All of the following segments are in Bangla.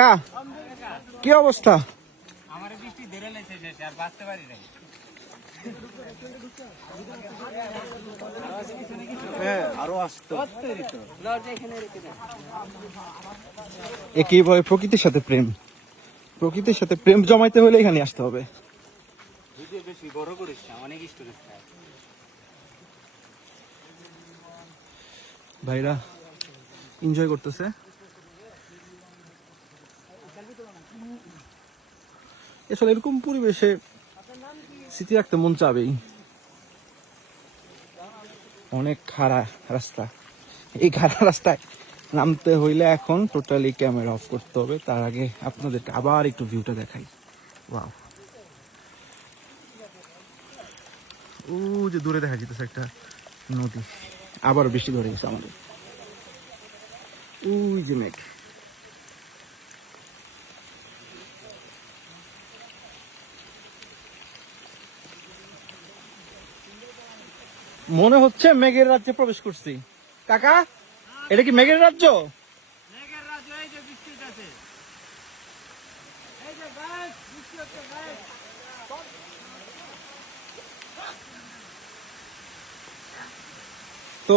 কাকা কি অবস্থা? আমার বৃষ্টি ধরে লাইছে শেষ আর বাঁচতে পারি নাই। একই বলে প্রকৃতির সাথে প্রেম। প্রকৃতির সাথে প্রেম জমাইতে হলে এখানে আসতে হবে। ভিডিও বেশি বড় করিস না, অনেক স্টোরেজ খায়। ভাইরা এনজয় করতেছে। আসলে এরকম পরিবেশে স্মৃতি রাখতে মন চাবেই। অনেক খাড়া রাস্তা, এই খাড়া রাস্তায় নামতে হইলে এখন টোটালি ক্যামেরা অফ করতে হবে। তার আগে আপনাদেরকে আবার একটু ভিউটা দেখাই। ওয়াও, ও যে দূরে দেখা যেতেছে একটা নদী। আবার বৃষ্টি ধরে গেছে আমাদের। ওই যে মেঘ, মনে হচ্ছে মেঘের রাজ্যে প্রবেশ করছি। কাকা, এটা কি মেঘের রাজ্য? মেঘের রাজ্য, এই যে বৃষ্টি আছে, এই যে গাছ বৃষ্টি হচ্ছে গাছ। তো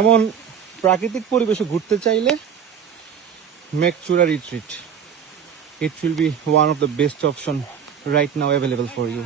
এমন প্রাকৃতিক পরিবেশে ঘুরতে চাইলে মেঘচূড়া retreat, it will be one of the best option right now available for you.